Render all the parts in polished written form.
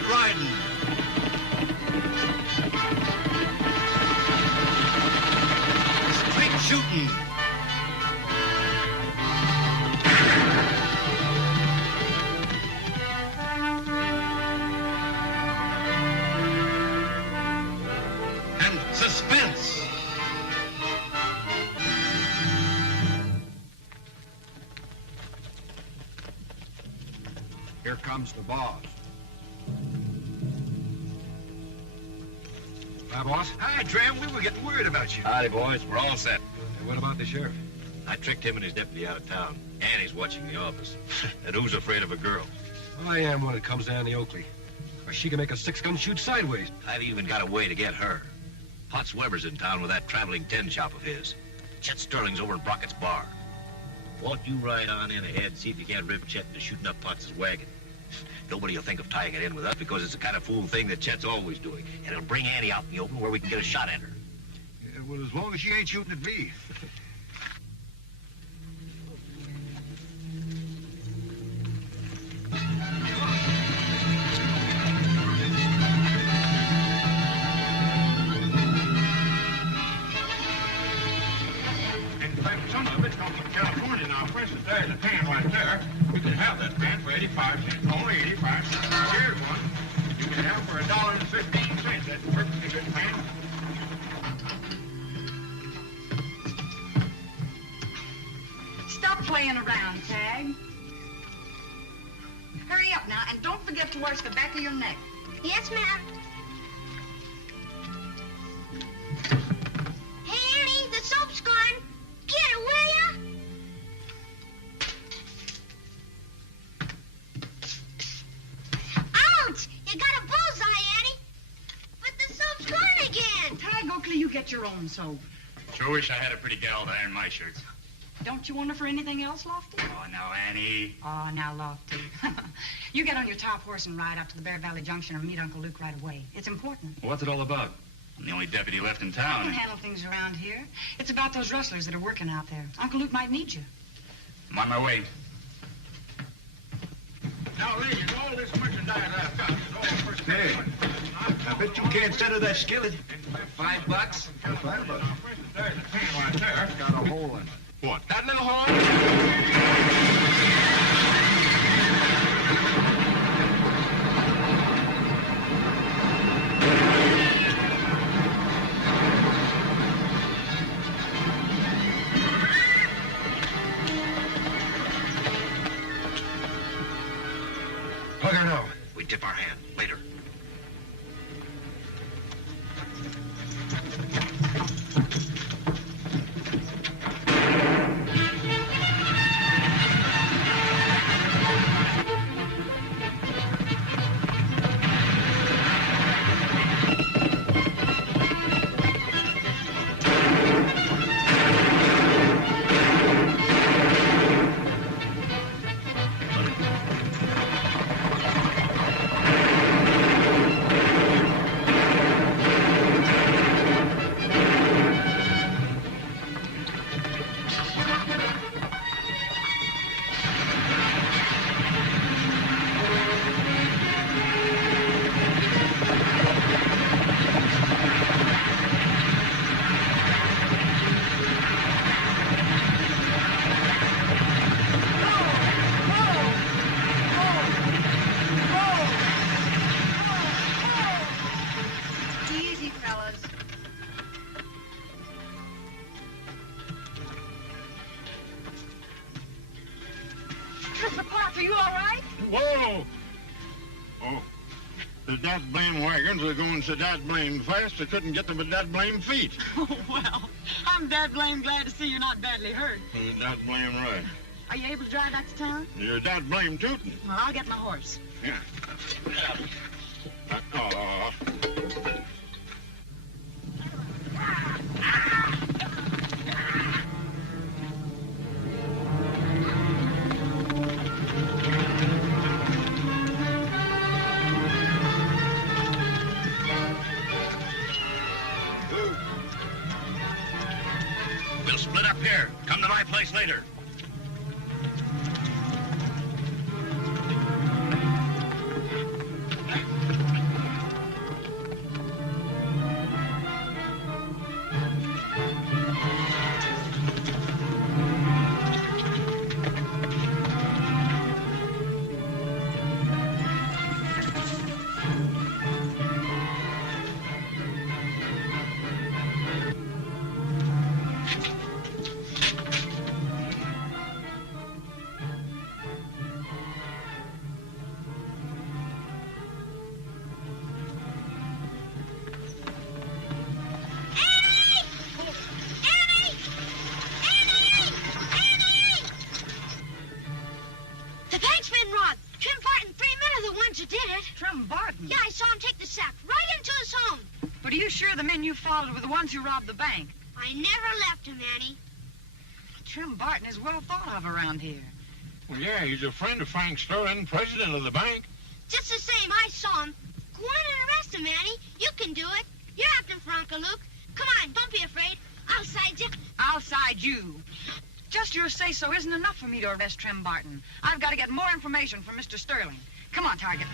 Start riding. Straight shooting. And suspense. Here comes the boss. Hi, boss. Hi, Tram. We were getting worried about you. Howdy, boys. We're all set. Hey, what about the sheriff? I tricked him and his deputy out of town. Annie's watching the office. And who's afraid of a girl? I am when it comes down to Oakley. Or she can make a six-gun shoot sideways. I've even got a way to get her. Potts Weber's in town with that traveling tin shop of his. Chet Sterling's over in Brockett's bar. Won't you ride on in ahead, see if you can't rip Chet into shooting up Potts' wagon? Nobody will think of tying it in with us because it's the kind of fool thing that Chet's always doing. And it'll bring Annie out in the open where we can get a shot at her. Yeah, well, as long as she ain't shooting at me. In fact, some of it comes from California now. For instance, there's a pan right there. We can have that pan for 85 cents. Only 85 cents. Here's one. You can have for $1.15. That's a perfectly good pan. Stop playing around, Tag. Hurry up now, and don't forget to wash the back of your neck. Yes, ma'am. Hey, Annie, the soap's gone. Get it, will ya? Ouch! You got a bullseye, Annie. But the soap's gone again. Tag, Oakley, you get your own soap. Sure wish I had a pretty gal to iron my shirts. Don't you want her for anything else, Lofty? Oh, now, Annie. Oh, now, Lofty. You get on your top horse and ride up to the Bear Valley Junction or meet Uncle Luke right away. It's important. What's it all about? I'm the only deputy left in I town. can handle things around here. It's about those rustlers that are working out there. Uncle Luke might need you. I'm on my way. Now, ladies, all this merchandise I've got is all first Hey, I bet you can't settle that skillet. $5? $5. There's a pan right there. Got a hole in it. What, that little hole? Plug her now. We tip our hand later. Easy, fellas. Mr. Parker, you all right? Whoa! Oh, the that blame wagons are going so that blame fast they couldn't get them with that blame feet. Oh, well, I'm that blame glad to see you're not badly hurt. That blame right. Are you able to drive back to town? You're that blame tootin'. Well, I'll get my horse. Yeah. Oh. We'll split up here. Come to my place later. Yeah, I saw him take the sack right into his home. But are you sure the men you followed were the ones who robbed the bank? I never left him, Annie. Trim Barton is well thought of around here. Well, yeah, he's a friend of Frank Sterling, president of the bank. Just the same, I saw him. Go on and arrest him, Annie. You can do it. You're acting for Uncle Luke. Come on, don't be afraid. I'll side you. I'll side you. Just your say-so isn't enough for me to arrest Trim Barton. I've got to get more information from Mr. Sterling. Come on, Target.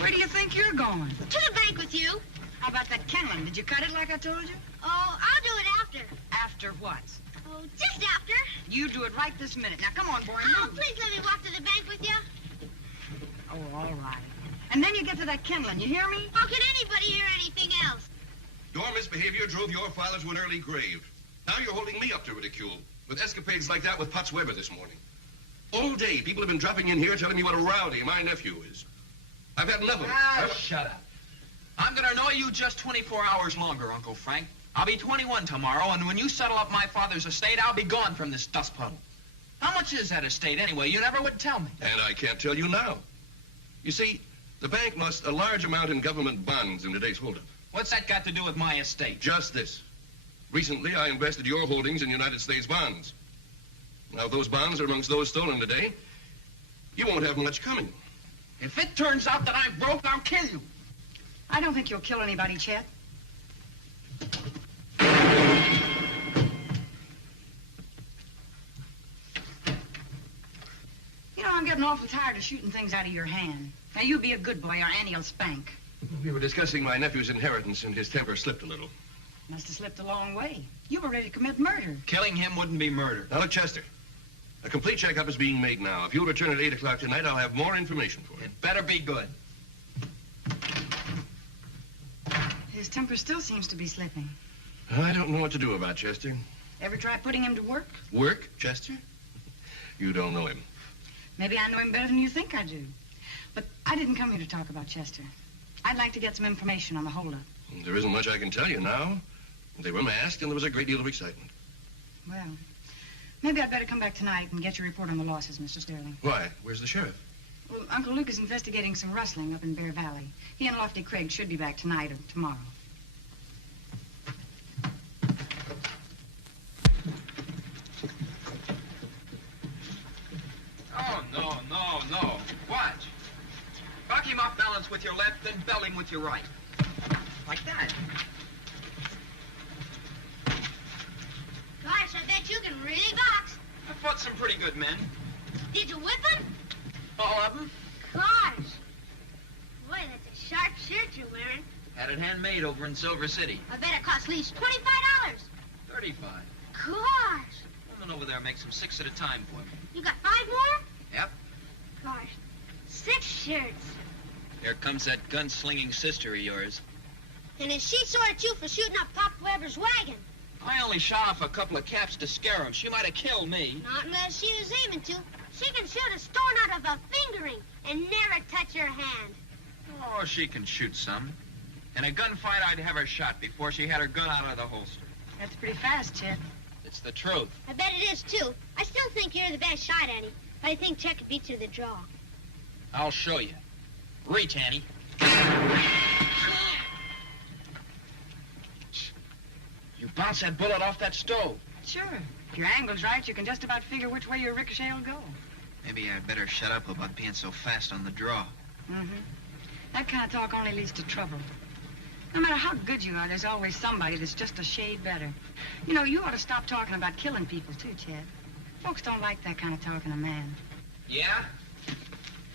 Where do you think you're going? To the bank with you. How about that kindling? Did you cut it like I told you? Oh, I'll do it after. After what? Oh, just after. You do it right this minute. Now, come on, boy. Oh, Move. please let me walk to the bank with you. Oh, all right. And then you get to that kindling. You hear me? How can anybody hear anything else? Your misbehavior drove your father to an early grave. Now you're holding me up to ridicule with escapades like that with Potts Weber this morning. All day, people have been dropping in here telling me what a rowdy my nephew is. I've had enough of it. Ah, shut up. I'm going to annoy you just 24 hours longer, Uncle Frank. I'll be 21 tomorrow, and when you settle up my father's estate, I'll be gone from this dust puddle. How much is that estate, anyway? You never would tell me. And I can't tell you now. You see, the bank lost a large amount in government bonds in today's holdup. What's that got to do with my estate? Just this. Recently, I invested your holdings in United States bonds. Now, if those bonds are amongst those stolen today, you won't have much coming. If it turns out that I'm broke, I'll kill you. I don't think you'll kill anybody, Chet. You know, I'm getting awful tired of shooting things out of your hand. Now, you be a good boy, or Annie will spank. We were discussing my nephew's inheritance, and his temper slipped a little. Must have slipped a long way. You were ready to commit murder. Killing him wouldn't be murder. Now, look, Chester. A complete checkup is being made now. If you'll return at 8 o'clock tonight, I'll have more information for you. It better be good. His temper still seems to be slipping. I don't know what to do about Chester. Ever try putting him to work? Work, Chester? You don't know him. Maybe I know him better than you think I do. But I didn't come here to talk about Chester. I'd like to get some information on the holdup. There isn't much I can tell you now. They were masked, and there was a great deal of excitement. Well, maybe I'd better come back tonight and get your report on the losses, Mr. Sterling. Why? Where's the sheriff? Well, Uncle Luke is investigating some rustling up in Bear Valley. He and Lofty Craig should be back tonight or tomorrow. Oh, no. Watch. Buck him off balance with your left, then belt him with your right. Like that. Gosh, I bet you can really box. I fought some pretty good men. Did you whip him? All of them. Gosh. Boy, that's a sharp shirt you're wearing. Had it handmade over in Silver City. I bet it cost at least $25. 35. Gosh. Woman over there makes them 6 at a time for me. You got 5 more? Yep. Gosh, 6 shirts. Here comes that gun-slinging sister of yours. And is she sore at you for shooting up Pop Weber's wagon? I only shot off a couple of caps to scare him. She might have killed me. Not unless she was aiming to. She can shoot a stone out of a fingering and never touch her hand. Oh, she can shoot some. In a gunfight, I'd have her shot before she had her gun out of the holster. That's pretty fast, Chet. It's the truth. I bet it is, too. I still think you're the best shot, Annie. But I think Chet could beat you to the draw. I'll show you. Reach, Annie. You bounce that bullet off that stove. Sure. If your angle's right, you can just about figure which way your ricochet will go. Maybe I'd better shut up about being so fast on the draw. Mm-hmm. That kind of talk only leads to trouble. No matter how good you are, there's always somebody that's just a shade better. You know, you ought to stop talking about killing people, too, Chet. Folks don't like that kind of talk in a man. Yeah?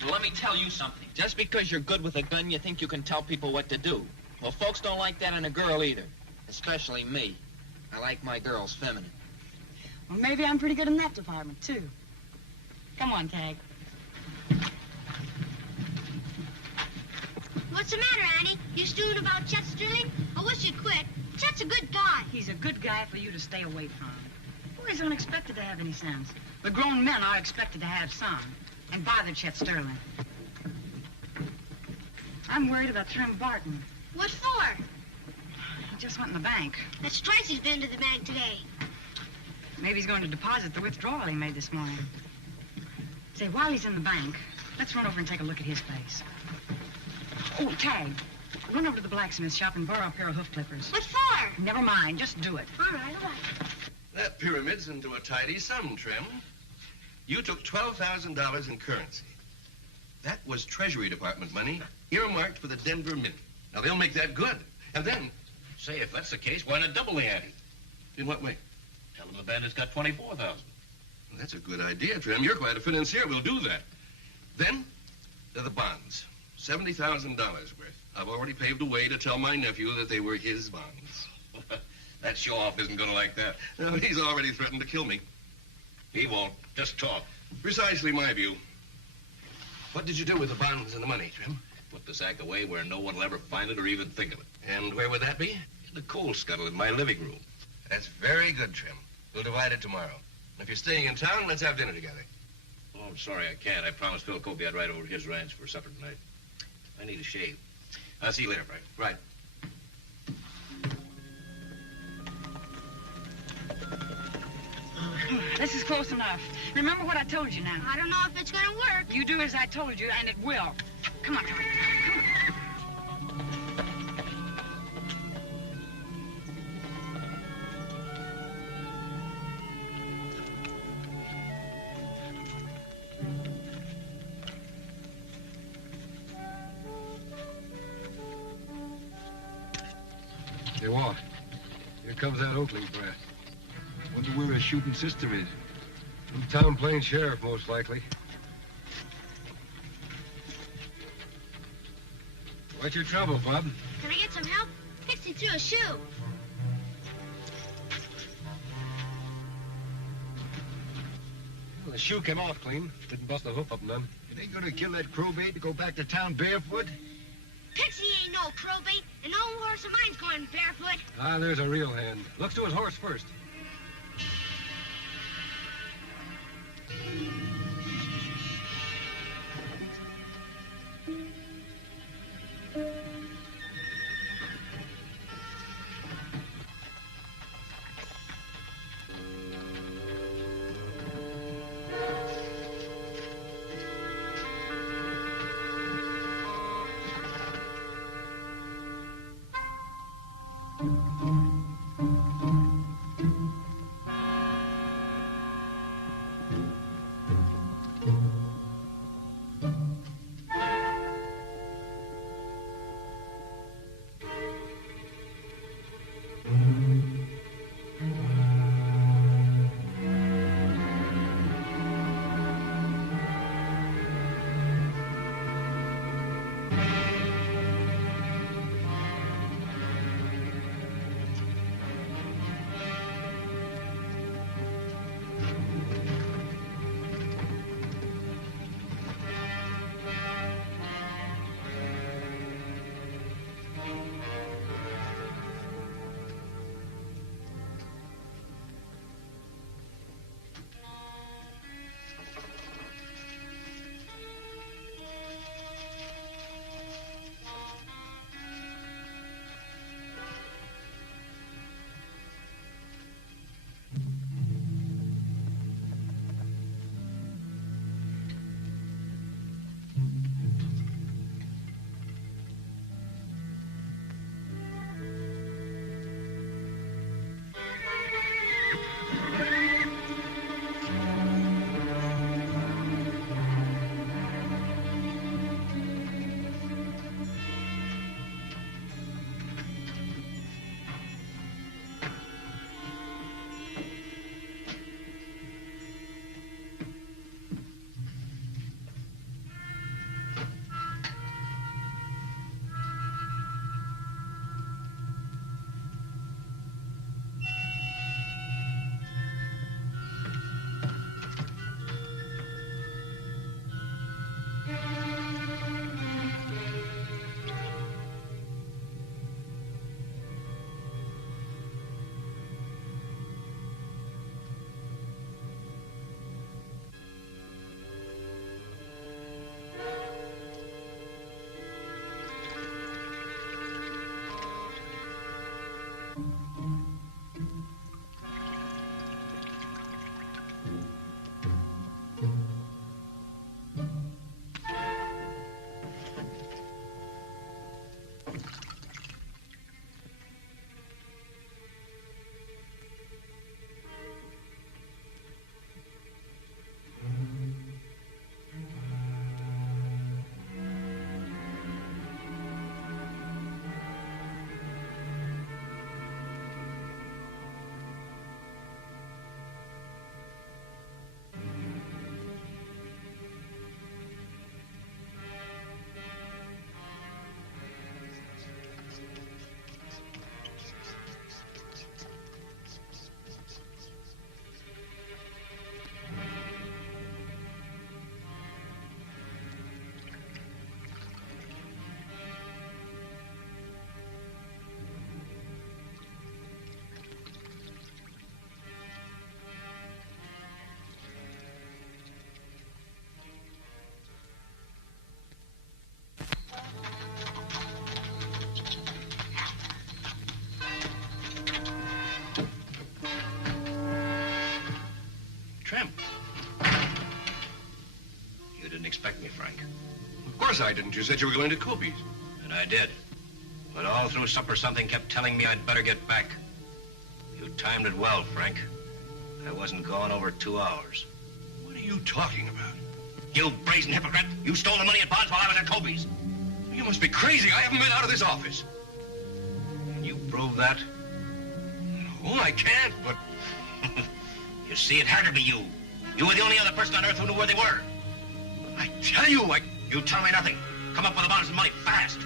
Well, let me tell you something. Just because you're good with a gun, you think you can tell people what to do. Well, folks don't like that in a girl either. Especially me. I like my girls feminine. Well, maybe I'm pretty good in that department, too. Come on, Tag. What's the matter, Annie? You stewing about Chet Sterling? I wish you'd quit. Chet's a good guy. He's a good guy for you to stay away from. Boys aren't expected to have any sense. But grown men are expected to have some. And bother Chet Sterling. I'm worried about Trim Barton. What for? He just went in the bank. That's twice he's been to the bank today. Maybe he's going to deposit the withdrawal he made this morning. Say, while he's in the bank, let's run over and take a look at his place. Oh, Tag, run over to the blacksmith shop and borrow a pair of hoof clippers. What for? Never mind, just do it. All right, all right. That pyramid's into a tidy sum, Trim. You took $12,000 in currency. That was Treasury Department money earmarked for the Denver Mint. Now, they'll make that good. And then... Say, if that's the case, why not double the ante? In what way? Tell them the bandit's got 24,000. Well, that's a good idea, Trim. You're quite a financier. We'll do that. Then, the bonds. $70,000 worth. I've already paved a way to tell my nephew that they were his bonds. That show-off isn't going to like that. No, he's already threatened to kill me. He won't. Just talk. Precisely my view. What did you do with the bonds and the money, Trim? Put the sack away where no one will ever find it or even think of it. And where would that be? In the coal scuttle in my living room. That's very good, Trim. We'll divide it tomorrow. If you're staying in town, let's have dinner together. Oh, I'm sorry, I can't. I promised Phil Kobe I'd ride over to his ranch for supper tonight. I need a shave. I'll see you later, Frank. Right. This is close enough. Remember what I told you now. I don't know if it's gonna work. You do as I told you, and it will. Come on, come on. Hey, Walt. Here comes that Oakley brat. Wonder where his shooting sister is. Some town plain sheriff, most likely. What's your trouble, Bob? Can I get some help? Pixie threw a shoe. Well, the shoe came off clean. Didn't bust a hoof up none. It ain't gonna kill that crowbait to go back to town barefoot? Pixie ain't no crowbait, and no horse of mine's going barefoot. Ah, there's a real hand. Looks to his horse first. Trim. You didn't expect me, Frank. Of course I didn't. You said you were going to Kobe's. And I did. But all through supper, something kept telling me I'd better get back. You timed it well, Frank. I wasn't gone over 2 hours. What are you talking about? You brazen hypocrite! You stole the money at Bond's while I was at Kobe's. You must be crazy. I haven't been out of this office. Can you prove that? No, I can't, but... You see, it had to be you. You were the only other person on Earth who knew where they were. I tell you, You tell me nothing. Come up with the bonds and money fast.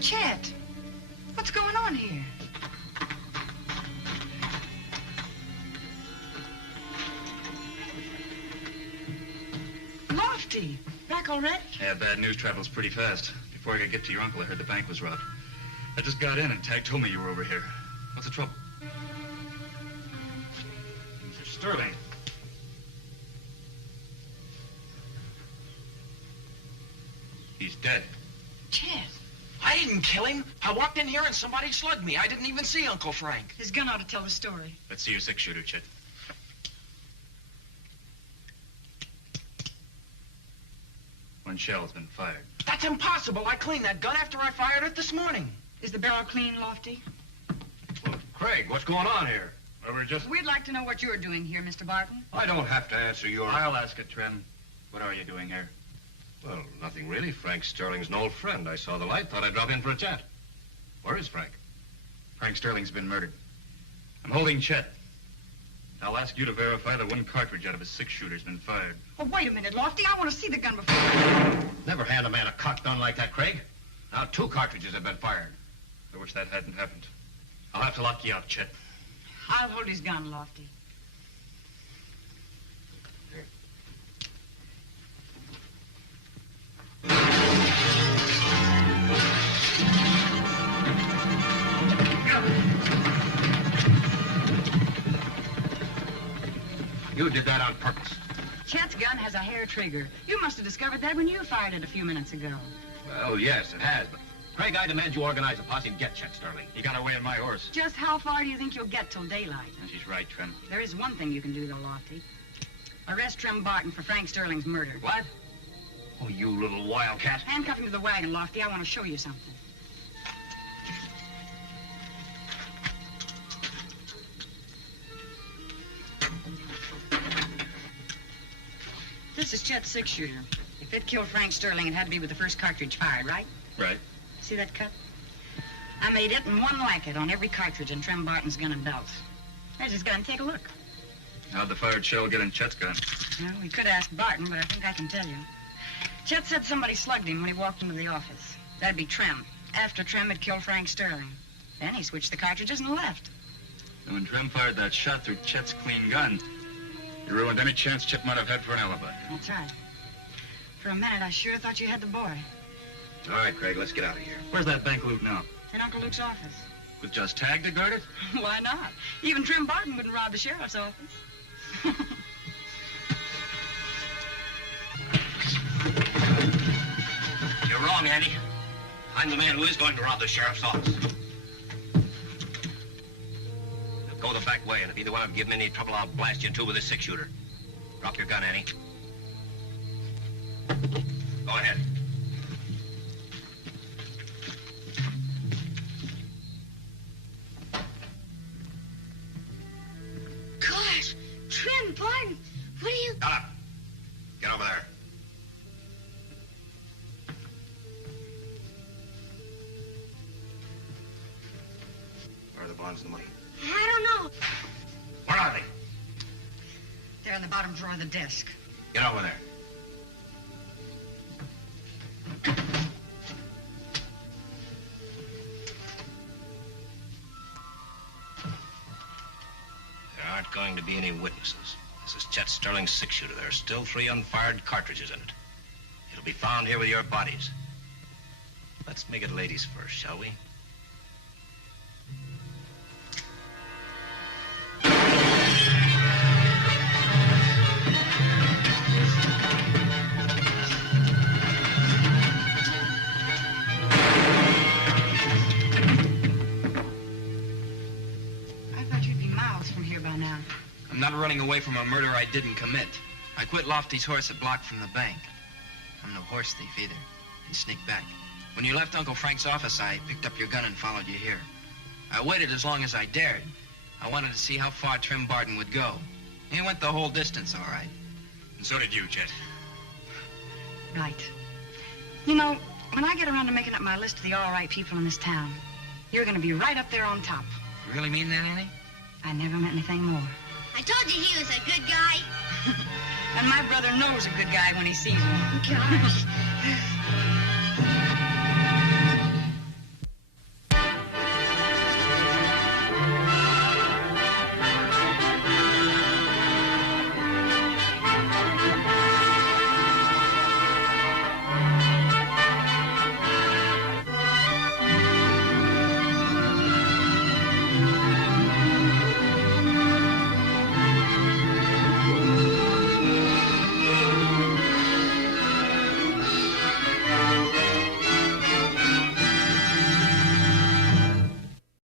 Chet, what's going on here? Lofty, back already? Yeah, bad news travels pretty fast. Before I could get to your uncle, I heard the bank was robbed. I just got in and Tag told me you were over here. What's the trouble? Mr. Sterling. He's dead. Chet, I didn't kill him. I walked in here and somebody slugged me. I didn't even see Uncle Frank. his gun ought to tell the story. Let's see your six-shooter, Chet. One shell's been fired. That's impossible. I cleaned that gun after I fired it this morning. Is the barrel clean, Lofty? Well, Craig, what's going on here? Well, we're just... We'd like to know what you're doing here, Mr. Barton. I don't have to answer your... I'll ask it, Trem. What are you doing here? Well, nothing really. Frank Sterling's an old friend. I saw the light, thought I'd drop in for a chat. Where is Frank? Frank Sterling's been murdered. I'm holding Chet. I'll ask you to verify that one cartridge out of his six-shooter's been fired. Oh, wait a minute, Lofty. I want to see the gun before... Never hand a man a cocked gun like that, Craig. Now 2 cartridges have been fired. I wish that hadn't happened. I'll have to lock you up, Chet. I'll hold his gun, Lofty. You did that on purpose. Chet's gun has a hair trigger. You must have discovered that when you fired it a few minutes ago. Well, yes, it has, but... Craig, I demand you organize a posse and get Chet Sterling. He got away on my horse. Just how far do you think you'll get till daylight? And she's right, Trem. There is one thing you can do, though, Lofty. Arrest Trim Barton for Frank Sterling's murder. What? Oh, you little wildcat. Handcuff him to the wagon, Lofty. I want to show you something. This is Chet's six-shooter. If it killed Frank Sterling, it had to be with the first cartridge fired, right? Right. See that cut? I made it and one like it on every cartridge in Trem Barton's gun and belt. There's his gun. Take a look. How'd the fired shell get in Chet's gun? Well, we could ask Barton, but I think I can tell you. Chet said somebody slugged him when he walked into the office. That'd be Trem, after Trem had killed Frank Sterling. Then he switched the cartridges and left. And when Trem fired that shot through Chet's clean gun, you ruined any chance Chet might have had for an alibi. That's right. For a minute, I sure thought you had the boy. All right, Craig, let's get out of here. Where's that bank loot now? In Uncle Luke's office. With just Tag to guard it? Why not? Even Trem Barton wouldn't rob the sheriff's office. You're wrong, Annie. I'm the man who is going to rob the sheriff's office. Now go the back way, and if either one of them give me any trouble, I'll blast you in two with a six-shooter. Drop your gun, Annie. Go ahead. Gosh, Trem Barton, what are you... Shut up. Get over there. Where are the bonds and the money? I don't know. Where are they? They're in the bottom drawer of the desk. Get over there. There aren't going to be any witnesses. This is Chet Sterling's six-shooter. There are still 3 unfired cartridges in it. It'll be found here with your bodies. Let's make it ladies first, shall we? I thought you'd be miles from here by now. I'm not running away from a murder I didn't commit. I quit Lofty's horse a block from the bank. I'm no horse thief either. He sneaked back. When you left Uncle Frank's office, I picked up your gun and followed you here. I waited as long as I dared. I wanted to see how far Trem Barton would go. He went the whole distance, all right. And so did you, Chet. Right. You know, when I get around to making up my list of the all right people in this town, you're going to be right up there on top. You really mean that, Annie? I never meant anything more. I told you he was a good guy. And my brother knows a good guy when he sees one. Gosh.